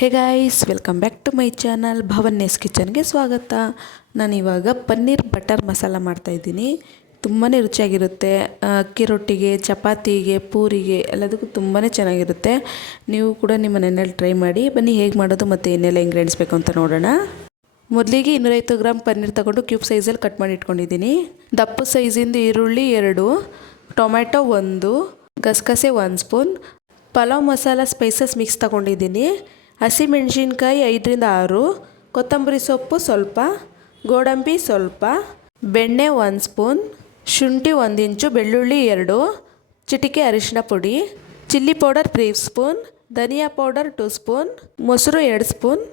Hey guys, welcome back to my channel ಭವನ್ಯಸ್ ಕಿಚನ್ಗೆ ಸ್ವಾಗತ. ನಾನಿವಾಗ ಪನ್ನೀರ್ ಬಟರ್ ಮಸಾಲ ಮಾಡ್ತಾಯಿದ್ದೀನಿ. ತುಂಬಾ ರುಚಿಯಾಗಿರುತ್ತೆ. ಅಕ್ಕಿ ರೊಟ್ಟಿಗೆ, ಚಪಾತಿಗೆ, ಪೂರಿಗೆ ಎಲ್ಲದಕ್ಕೂ ತುಂಬಾ ಚೆನ್ನಾಗಿರುತ್ತೆ. ನೀವು ಕೂಡ ನಿಮ್ಮ ಮನೆಯಲ್ಲಿ ಟ್ರೈ ಮಾಡಿ. ಬನ್ನಿ ಹೇಗೆ ಮಾಡೋದು ಮತ್ತು ಏನೆಲ್ಲ ಇಂಗ್ರೀಡಿಯೆಂಟ್ಸ್ ಬೇಕು ಅಂತ ನೋಡೋಣ. ಮೊದಲಿಗೆ 250 ಗ್ರಾಮ್ ಪನ್ನೀರ್ ತೊಗೊಂಡು ಕ್ಯೂಬ್ ಸೈಜಲ್ಲಿ ಕಟ್ ಮಾಡಿ ಇಟ್ಕೊಂಡಿದ್ದೀನಿ. ದಪ್ಪ ಸೈಜಿಂದ ಈರುಳ್ಳಿ 2, ಟೊಮ್ಯಾಟೊ 1, ಗಸಗಸೆ 1 spoon, pulao masala spices mix ತೊಗೊಂಡಿದ್ದೀನಿ. ಹಸಿಮೆಣಸಿನ್ಕಾಯಿ 5ರಿಂದ 6, ಕೊತ್ತಂಬರಿ ಸೊಪ್ಪು ಸ್ವಲ್ಪ, ಗೋಡಂಬಿ ಸ್ವಲ್ಪ, ಬೆಣ್ಣೆ 1 ಸ್ಪೂನ್, ಶುಂಠಿ 1 ಇಂಚು, ಬೆಳ್ಳುಳ್ಳಿ 2, ಚಿಟಿಕೆ ಅರಿಶಿನ ಪುಡಿ, ಚಿಲ್ಲಿ ಪೌಡರ್ 3 ಸ್ಪೂನ್, ಧನಿಯಾ ಪೌಡರ್ 2 ಸ್ಪೂನ್, ಮೊಸರು 2 ಸ್ಪೂನ್,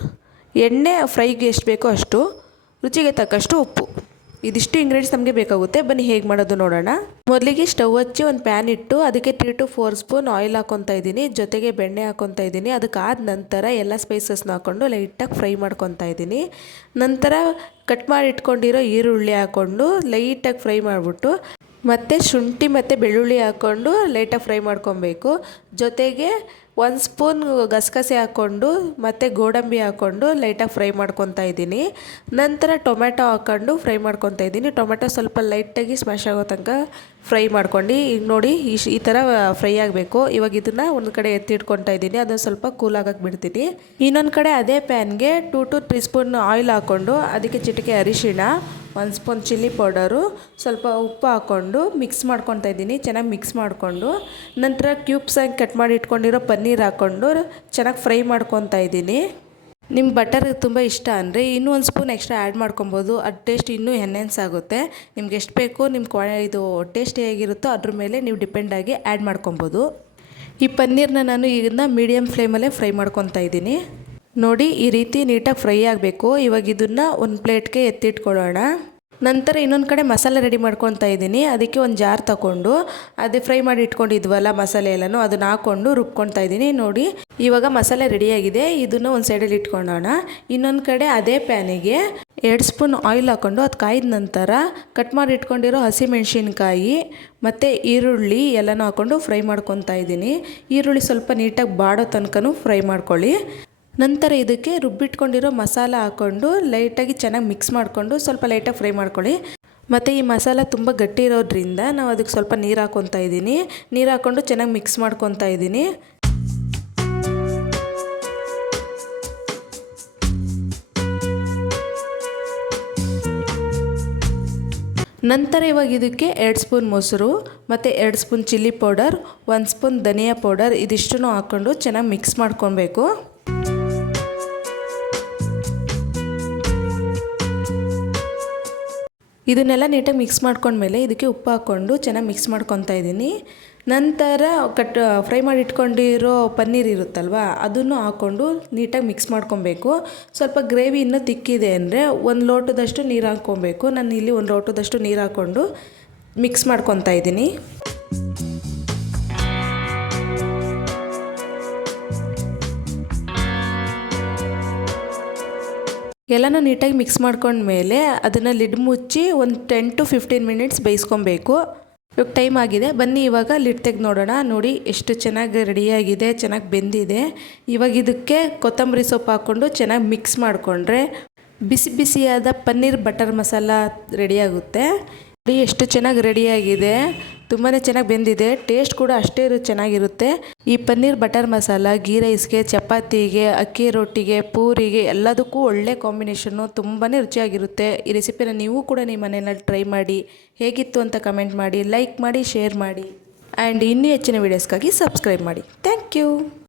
ಎಣ್ಣೆ ಫ್ರೈಗೆ ಎಷ್ಟು ಬೇಕೋ ಅಷ್ಟು, ರುಚಿಗೆ ತಕ್ಕಷ್ಟು ಉಪ್ಪು. ಇದಿಷ್ಟು ಇಂಗ್ರೀಡಿಯೆಂಟ್ಸ್ ನಮಗೆ ಬೇಕಾಗುತ್ತೆ. ಬನ್ನಿ ಹೇಗೆ ಮಾಡೋದು ನೋಡೋಣ. ಮೊದಲಿಗೆ ಸ್ಟವ್ ಹಚ್ಚಿ ಒಂದು ಪ್ಯಾನ್ ಇಟ್ಟು ಅದಕ್ಕೆ 3 to 4 ಸ್ಪೂನ್ ಆಯಿಲ್ ಹಾಕ್ಕೊತಾ ಇದ್ದೀನಿ. ಜೊತೆಗೆ ಬೆಣ್ಣೆ ಹಾಕ್ಕೊತಾ ಇದ್ದೀನಿ. ಅದಕ್ಕಾದ ನಂತರ ಎಲ್ಲ ಸ್ಪೈಸಸ್ನ ಹಾಕ್ಕೊಂಡು ಲೈಟಾಗಿ ಫ್ರೈ ಮಾಡ್ಕೊತಾ ಇದ್ದೀನಿ. ನಂತರ ಕಟ್ ಮಾಡಿ ಇಟ್ಕೊಂಡಿರೋ ಈರುಳ್ಳಿ ಹಾಕ್ಕೊಂಡು ಲೈಟಾಗಿ ಫ್ರೈ ಮಾಡಿಬಿಟ್ಟು ಮತ್ತು ಶುಂಠಿ ಮತ್ತು ಬೆಳ್ಳುಳ್ಳಿ ಹಾಕ್ಕೊಂಡು ಲೈಟಾಗಿ ಫ್ರೈ ಮಾಡ್ಕೊಬೇಕು. ಜೊತೆಗೆ 1 ಸ್ಪೂನ್ ಗಸಗಸೆ ಹಾಕ್ಕೊಂಡು ಮತ್ತು ಗೋಡಂಬಿ ಹಾಕ್ಕೊಂಡು ಲೈಟಾಗಿ ಫ್ರೈ ಮಾಡ್ಕೊತಾ ಇದ್ದೀನಿ. ನಂತರ ಟೊಮೆಟೊ ಹಾಕ್ಕೊಂಡು ಫ್ರೈ ಮಾಡ್ಕೊತಾ ಇದ್ದೀನಿ. ಟೊಮೆಟೊ ಸ್ವಲ್ಪ ಲೈಟಾಗಿ ಸ್ಮ್ಯಾಶ್ ಆಗೋ ತನಕ ಫ್ರೈ ಮಾಡ್ಕೊಂಡು, ಈಗ ನೋಡಿ ಈ ಥರ ಫ್ರೈ ಆಗಬೇಕು. ಇವಾಗ ಇದನ್ನು ಒಂದು ಕಡೆ ಎತ್ತಿಟ್ಕೊತಾ ಇದ್ದೀನಿ. ಅದನ್ನು ಸ್ವಲ್ಪ ಕೂಲ್ ಆಗಕ್ಕೆ ಬಿಡ್ತೀನಿ. ಇನ್ನೊಂದು ಕಡೆ ಅದೇ ಪ್ಯಾನ್ಗೆ 2 to 3 ಸ್ಪೂನ್ ಆಯಿಲ್ ಹಾಕ್ಕೊಂಡು ಅದಕ್ಕೆ ಚಿಟಿಕೆ ಅರಿಶಿಣ, 1 ಸ್ಪೂನ್ ಚಿಲ್ಲಿ ಪೌಡರು, ಸ್ವಲ್ಪ ಉಪ್ಪು ಹಾಕ್ಕೊಂಡು ಮಿಕ್ಸ್ ಮಾಡ್ಕೊತಾ ಇದ್ದೀನಿ. ಚೆನ್ನಾಗಿ ಮಿಕ್ಸ್ ಮಾಡಿಕೊಂಡು ನಂತರ ಕ್ಯೂಬ್ಸಾಗಿ ಕಟ್ ಮಾಡಿ ಇಟ್ಕೊಂಡಿರೋ ಪನ್ನೀರ್ ಹಾಕ್ಕೊಂಡು ಚೆನ್ನಾಗಿ ಫ್ರೈ ಮಾಡ್ಕೊತಾ ಇದ್ದೀನಿ. ನಿಮ್ಮ ಬಟರ್ ತುಂಬ ಇಷ್ಟ ಅಂದರೆ ಇನ್ನೂ 1 ಸ್ಪೂನ್ ಎಕ್ಸ್ಟ್ರಾ ಆ್ಯಡ್ ಮಾಡ್ಕೊಬೋದು. ಅದು ಟೇಸ್ಟ್ ಇನ್ನೂ ಎನ್ಹೆನ್ಸ್ ಆಗುತ್ತೆ. ನಿಮ್ಗೆ ಎಷ್ಟು ಬೇಕೋ ನಿಮ್ಮ ಇದು ಟೇಸ್ಟ್ ಹೇಗಿರುತ್ತೋ ಅದ್ರ ಮೇಲೆ ನೀವು ಡಿಪೆಂಡಾಗಿ ಆ್ಯಡ್ ಮಾಡ್ಕೊಬೋದು. ಈ ಪನ್ನೀರ್ನ ನಾನು ಇದನ್ನ ಮೀಡಿಯಮ್ ಫ್ಲೇಮಲ್ಲೇ ಫ್ರೈ ಮಾಡ್ಕೊತಾ ಇದ್ದೀನಿ. ನೋಡಿ ಈ ರೀತಿ ನೀಟಾಗಿ ಫ್ರೈ ಆಗಬೇಕು. ಇವಾಗ ಇದನ್ನು ಒಂದು ಪ್ಲೇಟ್ಗೆ ಎತ್ತಿಟ್ಕೊಳ್ಳೋಣ. ನಂತರ ಇನ್ನೊಂದು ಕಡೆ ಮಸಾಲೆ ರೆಡಿ ಮಾಡ್ಕೊತಾ ಇದ್ದೀನಿ. ಅದಕ್ಕೆ ಒಂದು ಜಾರ್ ತಗೊಂಡು ಅದೇ ಫ್ರೈ ಮಾಡಿ ಇಟ್ಕೊಂಡಿದ್ವಲ್ಲ ಮಸಾಲೆ ಎಲ್ಲನೂ ಅದನ್ನು ಹಾಕ್ಕೊಂಡು ರುಬ್ಕೊತಾ ಇದ್ದೀನಿ. ನೋಡಿ ಇವಾಗ ಮಸಾಲೆ ರೆಡಿಯಾಗಿದೆ. ಇದನ್ನು ಒಂದು ಸೈಡಲ್ಲಿ ಇಟ್ಕೊಳ್ಳೋಣ. ಇನ್ನೊಂದು ಕಡೆ ಅದೇ ಪ್ಯಾನಿಗೆ 2 ಸ್ಪೂನ್ ಆಯಿಲ್ ಹಾಕ್ಕೊಂಡು ಅದು ಕಾಯ್ದ ನಂತರ ಕಟ್ ಮಾಡಿ ಇಟ್ಕೊಂಡಿರೋ ಹಸಿಮೆಣಸಿನ್ಕಾಯಿ ಮತ್ತು ಈರುಳ್ಳಿ ಎಲ್ಲನೂ ಹಾಕ್ಕೊಂಡು ಫ್ರೈ ಮಾಡ್ಕೊತಾ ಇದ್ದೀನಿ. ಈರುಳ್ಳಿ ಸ್ವಲ್ಪ ನೀಟಾಗಿ ಬಾಡೋ ತನಕನೂ ಫ್ರೈ ಮಾಡ್ಕೊಳ್ಳಿ. ನಂತರ ಇದಕ್ಕೆ ರುಬ್ಬಿಟ್ಕೊಂಡಿರೋ ಮಸಾಲ ಹಾಕ್ಕೊಂಡು ಲೈಟಾಗಿ ಚೆನ್ನಾಗಿ ಮಿಕ್ಸ್ ಮಾಡಿಕೊಂಡು ಸ್ವಲ್ಪ ಲೈಟಾಗಿ ಫ್ರೈ ಮಾಡ್ಕೊಳ್ಳಿ. ಮತ್ತು ಈ ಮಸಾಲ ತುಂಬ ಗಟ್ಟಿ ಇರೋದ್ರಿಂದ ನಾವು ಅದಕ್ಕೆ ಸ್ವಲ್ಪ ನೀರು ಹಾಕ್ಕೊತಾ ಇದ್ದೀನಿ. ನೀರು ಹಾಕ್ಕೊಂಡು ಚೆನ್ನಾಗಿ ಮಿಕ್ಸ್ ಮಾಡ್ಕೊತಾ ಇದ್ದೀನಿ. ನಂತರ ಇವಾಗ ಇದಕ್ಕೆ 2 ಸ್ಪೂನ್ ಮೊಸರು ಮತ್ತು 2 ಸ್ಪೂನ್ ಚಿಲ್ಲಿ ಪೌಡರ್, 1 ಸ್ಪೂನ್ ಧನಿಯಾ ಪೌಡರ್ ಇದಿಷ್ಟನ್ನು ಹಾಕ್ಕೊಂಡು ಚೆನ್ನಾಗಿ ಮಿಕ್ಸ್ ಮಾಡ್ಕೊಬೇಕು. ಇದನ್ನೆಲ್ಲ ನೀಟಾಗಿ ಮಿಕ್ಸ್ ಮಾಡ್ಕೊಂಡ್ಮೇಲೆ ಇದಕ್ಕೆ ಉಪ್ಪು ಹಾಕ್ಕೊಂಡು ಚೆನ್ನಾಗಿ ಮಿಕ್ಸ್ ಮಾಡ್ಕೊತಾ ಇದ್ದೀನಿ. ನಂತರ ಫ್ರೈ ಮಾಡಿ ಇಟ್ಕೊಂಡಿರೋ ಪನ್ನೀರ್ ಇರುತ್ತಲ್ವ ಅದನ್ನು ಹಾಕ್ಕೊಂಡು ನೀಟಾಗಿ ಮಿಕ್ಸ್ ಮಾಡ್ಕೊಬೇಕು. ಸ್ವಲ್ಪ ಗ್ರೇವಿ ಇನ್ನೂ ತಿಕ್ಕಿದೆ ಅಂದರೆ 1 ಲೋಟದಷ್ಟು ನೀರು ಹಾಕ್ಕೊಬೇಕು. ನಾನು ಇಲ್ಲಿ 1 ಲೋಟದಷ್ಟು ನೀರು ಹಾಕ್ಕೊಂಡು ಮಿಕ್ಸ್ ಮಾಡ್ಕೊತಾ ಇದ್ದೀನಿ. ಎಲ್ಲನೂ ನೀಟಾಗಿ ಮಿಕ್ಸ್ ಮಾಡ್ಕೊಂಡ್ಮೇಲೆ ಅದನ್ನು ಲಿಡ್ ಮುಚ್ಚಿ ಒಂದು 10 to 15 ಮಿನಿಟ್ಸ್ ಬೇಯಿಸ್ಕೊಬೇಕು. ಇವಾಗ ಟೈಮ್ ಆಗಿದೆ. ಬನ್ನಿ ಇವಾಗ ಲಿಡ್ ತೆಗೆದು ನೋಡೋಣ. ನೋಡಿ ಎಷ್ಟು ಚೆನ್ನಾಗಿ ರೆಡಿಯಾಗಿದೆ, ಚೆನ್ನಾಗಿ ಬೆಂದಿದೆ. ಇವಾಗ ಇದಕ್ಕೆ ಕೊತ್ತಂಬರಿ ಸೊಪ್ಪು ಹಾಕ್ಕೊಂಡು ಚೆನ್ನಾಗಿ ಮಿಕ್ಸ್ ಮಾಡಿಕೊಂಡ್ರೆ ಬಿಸಿ ಬಿಸಿಯಾದ ಪನ್ನೀರ್ ಬಟರ್ ಮಸಾಲ ರೆಡಿಯಾಗುತ್ತೆ. ನೋಡಿ ಎಷ್ಟು ಚೆನ್ನಾಗಿ ರೆಡಿಯಾಗಿದೆ, ತುಂಬಾ ಚೆನ್ನಾಗಿ ಬೆಂದಿದೆ. ಟೇಸ್ಟ್ ಕೂಡ ಅಷ್ಟೇ ಚೆನ್ನಾಗಿರುತ್ತೆ. ಈ ಪನ್ನೀರ್ ಬಟರ್ ಮಸಾಲ ಗೀ ರೈಸ್ಗೆ, ಚಪಾತಿಗೆ, ಅಕ್ಕಿ ರೊಟ್ಟಿಗೆ, ಪೂರಿಗೆ ಎಲ್ಲದಕ್ಕೂ ಒಳ್ಳೆ ಕಾಂಬಿನೇಷನ್ನು, ತುಂಬಾ ರುಚಿಯಾಗಿರುತ್ತೆ. ಈ ರೆಸಿಪಿನ ನೀವು ಕೂಡ ನಿಮ್ಮ ಮನೆಯಲ್ಲಿ ಟ್ರೈ ಮಾಡಿ. ಹೇಗಿತ್ತು ಅಂತ ಕಮೆಂಟ್ ಮಾಡಿ, ಲೈಕ್ ಮಾಡಿ, ಶೇರ್ ಮಾಡಿ ಆ್ಯಂಡ್ ಇನ್ನೂ ಹೆಚ್ಚಿನ ವೀಡಿಯೋಸ್ಗಾಗಿ ಸಬ್ಸ್ಕ್ರೈಬ್ ಮಾಡಿ. Thank you.